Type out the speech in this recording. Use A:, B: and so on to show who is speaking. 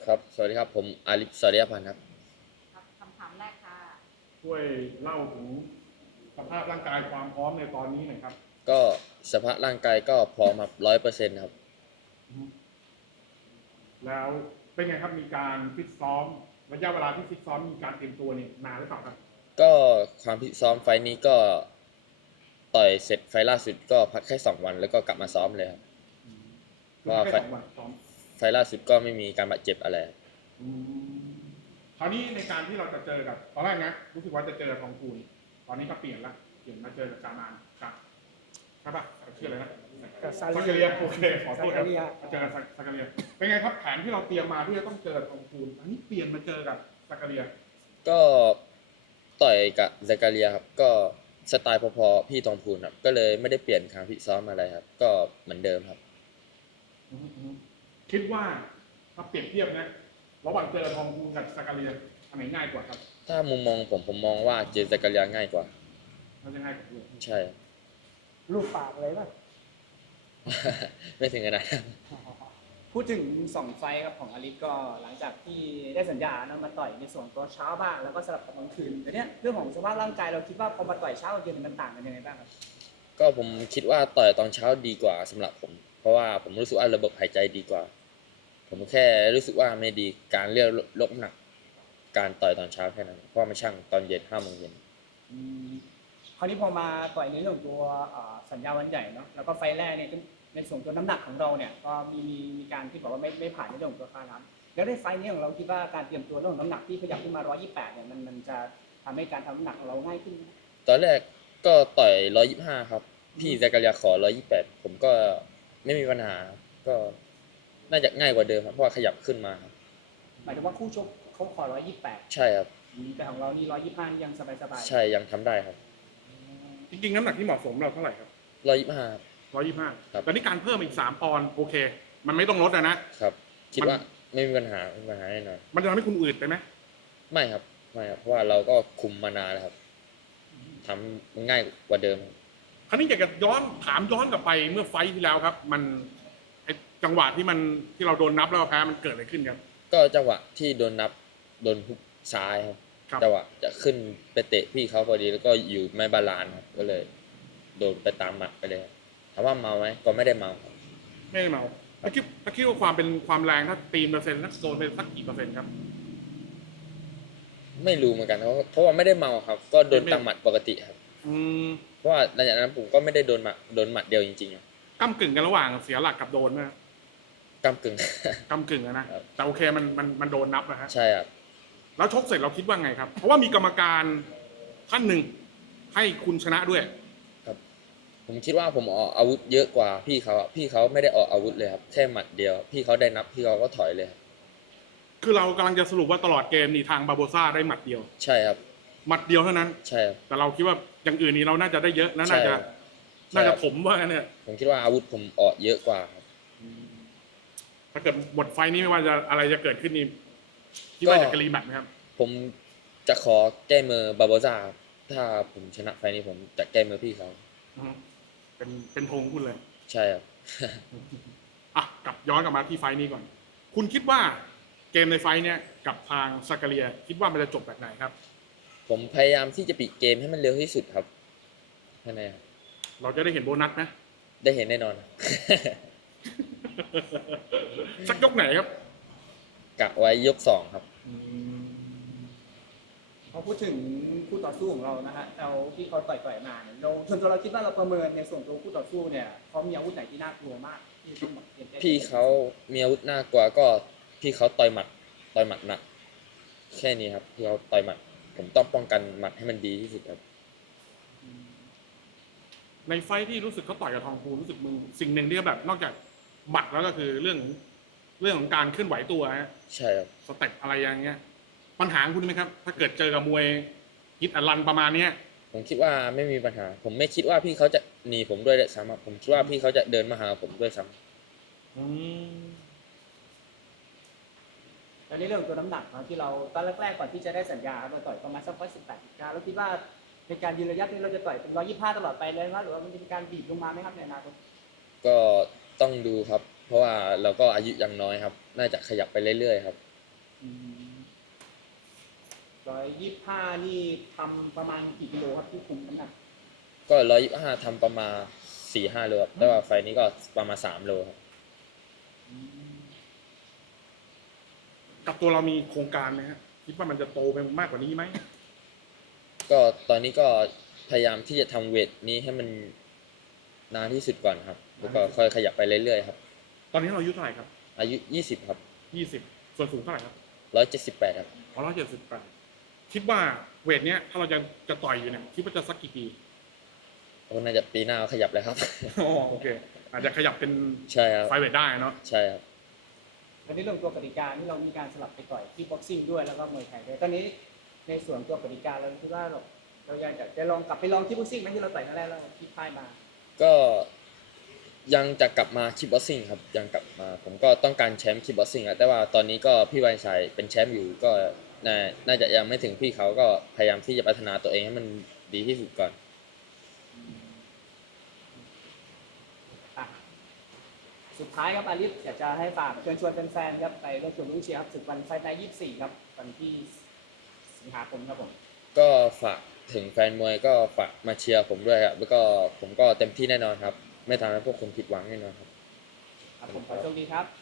A: ครับ สวัสดีครับ ผมอาลิฟสวัสดีพันธ์ครับ
B: ครับคำถามแรกค่ะ
C: ช่วยเล่าถึงสภาพร่างกายความพร้อมในตอนนี้หน่อยครับ
A: ก็สภาพร่างกายก็พร้อมครับ100%ครับ
C: อืมแล้วเป็นไงครับมีการฟิตซ้อมระยะเวลาที่ฟิตซ้อมมีการเตรียมตัวเนี่ยนานหรือเปล่าครับ
A: ก็ความฟิตซ้อมไฟล์นี้ก็ต่อยเสร็จไฟล์ล่าสุดก็พักแค่2 วันแล้วก็กลับมาซ้อมเลยครับเพ
C: คือ
A: ราะว่า
C: แค่2 วันซ้อม
A: ไฟล์ล่าสุดก็ไม่มีการบาดเจ็บอะไรครับ
C: อืมคราวนี้ในการที่เราจะเจอกับตอนแรกนะรู้สึกว่าจะเจอทองคูณตอนนี้ก็เปลี่ยนละเปลี่ยนมาเจอกับจามานครับใช่ปะชื่ออะไรนะ
D: กับซา
C: ซากา
D: เลีย
C: เรียโอเคขอโทษครับ
D: ซากาเลีย
C: มาเจอกับซากาเรียเป็นไงครับแผนที่เราเตรียมมาที่จะต้องเจอทองคูณอันนี้เปลี่ยนมาเจอกับซากาเรีย
A: ก็ต่อยกับซากาเรียครับก็สไตล์พอๆพี่ทองพูนครับก็เลยไม่ได้เปลี่ยนการฟิตซ้อมอะไรครับก็เหมือนเดิมครับ
C: อืมอืมคิดว่าถ้าเปรียบเทียบนะระหว่างเจอทองคูณกับซากาเรียอันไหนง่ายกว่าครับ
A: ถ้ามุมมองผมมองว่าเจอซากาเรียง่ายกว่า
C: มันจะง่ายกว่าด้วย
A: ใช่
D: รูปปากเลยป่ะ
A: ไม่ถึงขนาดนั้น
D: พูดถึง2 ไฟท์ครับของอลิฟก็หลังจากที่ได้สัญญานะมาต่อยในส่วนตัวเช้าบ้างแล้วก็สลับกับกลางคืนแต่เนี้ยเรื่องของสภาพร่างกายเราคิดว่าพอมาต่อยเช้ากับเย็นมันต่างกันยังไงบ้างครับ
A: ก็ผมคิดว่าต่อยตอนเช้าดีกว่าสำหรับผม เพราะว่าผมรู้สึกว่าระบบหายใจดีกว่า ผมแค่รู้สึกว่าไม่ดีการเลือกลดน้ำหนักการต่อยตอนเช้าแค่นั้นเพราะว่ามันช่างตอนเย็น5 โมงเย็น
D: อืมคราวนี้พอมาต่อยในเรื่องของตัวสัญญาวันใหญ่เนาะแล้วก็ไฟท์แรกเนี่ยในส่วนตัวน้ำหนักของเราเนี่ยก็มีการที่บอกว่าไม่ผ่านในเรื่องของตัวค่าน้ำแล้วในไฟท์นี้ของเราคิดว่าการเตรียมตัวเรื่องของน้ำหนักที่ขยับขึ้นมา128เนี่ยมันจะทำให้การทำน้ำหนักของเราง่ายขึ้นไหม
A: ตอนแรกก็ต่อย125ครับพี่แซกาเรียขอ128ผมก็ไม่มีปัญหาครับก็น่าจะง่ายกว่าเดิมครับเพราะว่าขยับขึ้นมาครับ
D: หมายถึงว่าคู่ชกเขาขอ128
A: ใช่ครับ
D: แต่ของเรานี่125นี่ยังสบาย
A: ใช่ยังทำได้ครับ
C: จริงๆน้ำหนักที่เหมาะสมเราเท่าไหร่ครับ
A: 125
C: 125
A: ครับ
C: แต่นี่การเพิ่มอีก3 ปอนด์โอเค มันไม่ต้องลดนะครับ
A: คิดว่าไม่มีปัญหาไม่มีปัญหาแน่นอน
C: มันจะทำให้คุณอืดไปไหม
A: ไม่ครับไม่ครับเพราะว่าเราก็คุมมานานแล้วครับทำมันง่ายกว่าเดิมครับ
C: คราวนี้อยากจะถามย้อนกลับไปเมื่อไฟท์ที่แล้วครับ มันไอจังหวะที่เราโดนนับแล้วเราแพ้มันเกิดอะไรขึ้นครับ
A: ก็จังหวะที่โดนนับโดนฮุกซ้ายครับ
C: ครับ
A: จังหวะจะขึ้นไปเตะพี่เขาพอดีแล้วก็อยู่ไม่บาลานซ์ครับก็เลยโดนไปตามหมัดไปเลยครับถามว่าเมาไหมก็ไม่ได้เมาครับ
C: ไม่ได้เมาถ้าคิดว่าความแรงถ้าตีเปอร์เซ็นต์นักโดนไปสักกี่เปอร์เซ็นต์ครับ
A: ไม่รู้เหมือนกันเพราะว่าไม่ได้เมาครับก็โดนตามหมัดปกติครับ
C: อืม
A: เพราะว่าหลังจากนั้นผมก็ไม่ได้โดนหมัดเดียวจริงๆครับ
C: ก้ากึ่งกันระหว่างเสียหลักกับโดนนะ
A: กำกึ่ง
C: ก้ากึ่งนะครับ แต่โอเคมันโดนนับนะฮะ
A: ใช่ครับ
C: แล้วชกเสร็จเราคิดว่าไงครับ เพราะว่ามีกรรมการท่านหนึ่งให้คุณชนะด้วย
A: ครับผมคิดว่าผมออกอาวุธเยอะกว่าพี่เขาอะพี่เขาไม่ได้ออกอาวุธเลยครับแค่หมัดเดียวพี่เขาได้นับพี่เขาก็ถอยเลยครับ
C: คือเรากำลังจะสรุปว่าตลอดเกมนี่ทางบาโบซ่าได้หมัดเดียว
A: ใช่ครับ
C: หมัดเดียวเท่านั้น
A: ใช่ครับ
C: แต่เราคิดว่าอย่างอื่นนี้เราน่าจะได้เยอะและน่าจะ
A: ใช่ครับใช่ครับ
C: ถมว่างั้นเนี่ย
A: ผมคิดว่าอาวุธผมออกเยอะกว่าครับ
C: ถ้าเกิดหมดไฟนี้ไม่ว่าจะอะไรจะเกิดขึ้นนี่คิดว่าจะกรีแมตช์ไหมครับ
A: ผมจะขอแก้มือบาโบซ่าครับถ้าผมชนะไฟล์นี้ผมจะแก้มือพี่เขา
C: อือฮึเป็นธงคุณเลย
A: ใช่ครับ
C: อ่ะย้อนกลับมาที่ไฟนี้ก่อน คุณคิดว่าเกมในไฟเนี้ยกับทางซากาเรียคิดว่ามันจะจบแบบไหนครับ
A: ผมพยายามที่จะปิดเกมให้มันเร็วที่สุดครับแค่นั้นครับ
C: เราจะได้เห็นโบนัสไหม
A: ได้เห็นแน่นอน
C: สักยกไหนครับ
A: กะไว้ยก2ครับ
D: พอพูดถึงคู่ต่อสู้ของเรานะฮะเราที่เขาต่อยมาเนี่ยเราส่วนตัวเราคิดว่าเราประเมินในส่วนตัวคู่ต่อสู้เนี่ยเขามีอาวุธไหนที่น่ากลัวมากที่ต้องแบบเตรียมแก้
A: พี่เขามีอาวุธหน้ากว่าก็พี่เขาต่อยหมัดหนักแค่นี้ครับพี่เขาต่อยหมัดผมต้องป้องกันหมัดให้มันดีที่สุดครับ
C: ในไฟที่รู้สึกเขาต่อยกับทองคูรู้สึกมึงสิ่งหนึ่งที่แบบนอกจากหมัดแล้วก็คือเรื่องของการเคลื่อนไหวตัวฮะ
A: ใช่ครับ
C: สเต็ปอะไรอย่างเงี้ยปัญหาของคุณไหมครับ ถ้าเกิดเจอกับมวยฮิตอัลลันประมาณเนี้ย
A: ผมคิดว่าไม่มีปัญหาผมไม่คิดว่าพี่เขาจะหนีผมด้วยซ้ำครับผมคิดว่าพี่เขาจะเดินมาหาผมด้วยซ้ำ
C: อืม
D: แล้วในเรื่องของตัวน้ำหนักเนาะที่เราตอนแรกๆก่อนที่จะได้สัญญาเราต่อยประมาณสัก118 แล้วคิดว่าในการยืนระยะนี้เราจะต่อยเป็น125ตลอดไปเลยไหมหรือว่ามันจะมีการบีบลงมาไหมครับในอนาคต
A: ก็ต้องดูครับเพราะว่าเราก็อายุยังน้อยครับน่าจะขยับไปเรื่อยๆครับ
D: 125นี่ทำประมาณกี่กิโลครับที่คุมน้ำหนัก
A: ก็125ทำประมาณ4-5 โลครับแต่ว่าไฟล์นี้ก็ประมาณ3 โลครับ
C: กับตัวเรามีโครงการไหมฮะคิดว่ามันจะโตไปมากกว่านี้ไหม
A: ก็ตอนนี้ก็พยายามที่จะทำเวทนี้ให้มันนานที่สุดก่อนครับแล้วก็ค่อยขยับไปเรื่อยๆครับ
C: ตอนนี้เราอายุเท่าไหร่ครับ
A: อายุ20ครับ
C: 20ส่วนสูงเท่าไหร่ครับ
A: 178ครับ
C: 178คิดว่าเวทเนี้ยถ้าเราจะต่อยอยู่เนี่ยคิดว่าจะสักกี่ปี
A: โอ้น่าจะปีหน้าขยับเลยครับ
C: อ๋อโอเค อาจจะขยับเป็น
A: ใช่ครับ
C: ไฟเวทได้เนาะ
A: ใช่ครับ
D: แล้วในเรื่องตัวกติกาที่เรามีการสลับไปต่อยที่บ็อกซิ่งด้วยแล้วก็มวยไทยด้วยตอนนี้ในส่วนตัวกติกาเราคิดว่าเราอยากจะลองกลับไปลองที่บ็อกซิ่งไหมที่เราต่อยครั้งแรกแล้วที่พ่ายมา
A: ก็ยังจะกลับมาคิกบ็อกซิ่งครับยังกลับมาผมก็ต้องการแชมป์คิกบ็อกซิ่งอะแต่ว่าตอนนี้ก็พี่วันชัยเป็นแชมป์อยู่ก็น่าจะยังไม่ถึงพี่เขาก็พยายามที่จะพัฒนาตัวเองให้มันดีที่สุดก่อน
D: อ่ะสุดท้ายครับอาลิฟอยากจะให้ฝากเชิญชวนแฟนๆครับไปร่วมชมร่วมเชียร์ครับศึกวันไฟท์ไนท์24ครับวันที่สิงหาคมครับผม
A: ก็ฝากถึงแฟนมวยก็ฝากมาเชียร์ผมด้วยครับแล้วก็ผมก็เต็มที่แน่นอนครับ ไม่ทำให้พวกคุณผิดหวังแน่นอนครับ
D: ครับผมขอโชคดีครับ